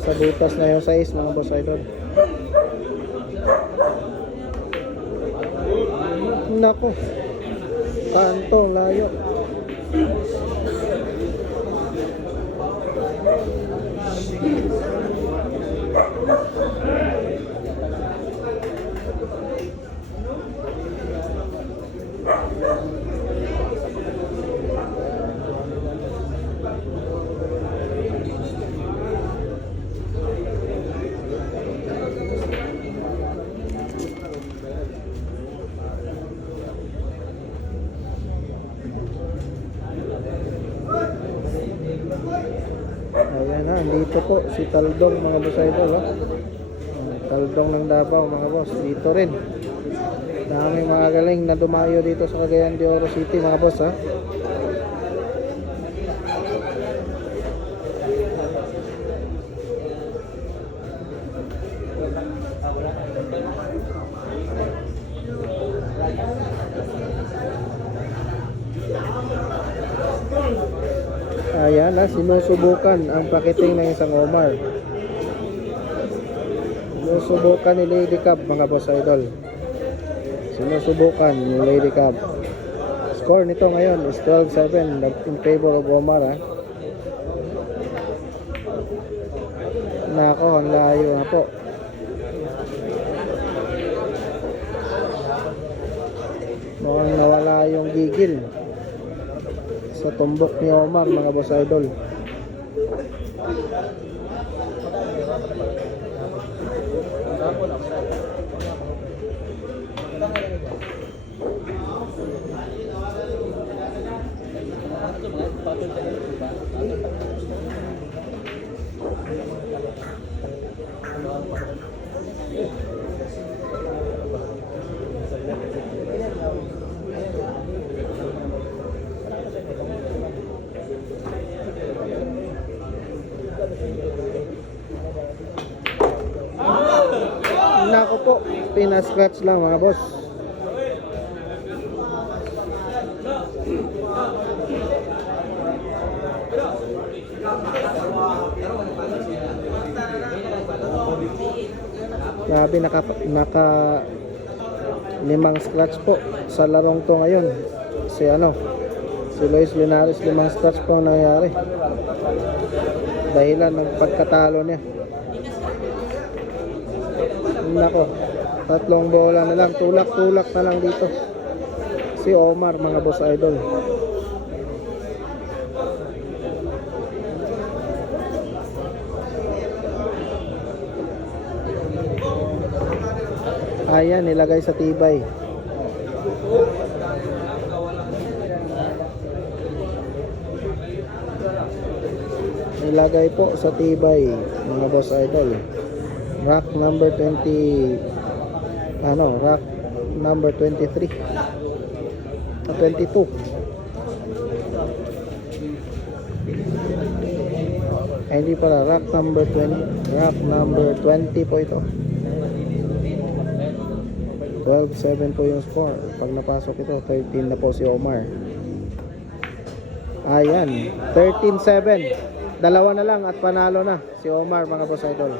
nasa butas na yung size mga boss idol. Nako, kanto layo. Ayan na, dito po si Taldong mga boss idol, oh. Taldong ng Davao mga boss, dito rin. Daming mga galing na dumayo dito sa Cagayan de Oro City mga boss, ha. Ayan na, sinusubukan ang pakiting ng isang Omar. Sinusubukan ni Lady Cub mga boss idol. Sinusubukan ni Lady Cub. Score nito ngayon is 12-7 in favor of Omar, ha. Nako, ang layo na po. Mukhang nawala yung gigil sa tumbok ni Omar mga boss idol. Nako po, pinascratch lang mga boss. Grabe, naka 5 scratch po sa larong to ngayon. Si Lois Linares, 5 scratch po ang nangyari dahilan ng pagkatalo niya. Nako, 3 bola na lang, tulak-tulak na lang dito si Omar mga boss idol. Ayan, nilagay sa tibay. Nilagay po sa tibay mga boss idol. Rack number 20, rack number 23 22. Hindi pala, rack number 20 po ito. 12-7 po yung score. Pag napasok ito, 13 na po si Omar. Ayan, 13-7. Dalawa na lang at panalo na si Omar mga boss idol.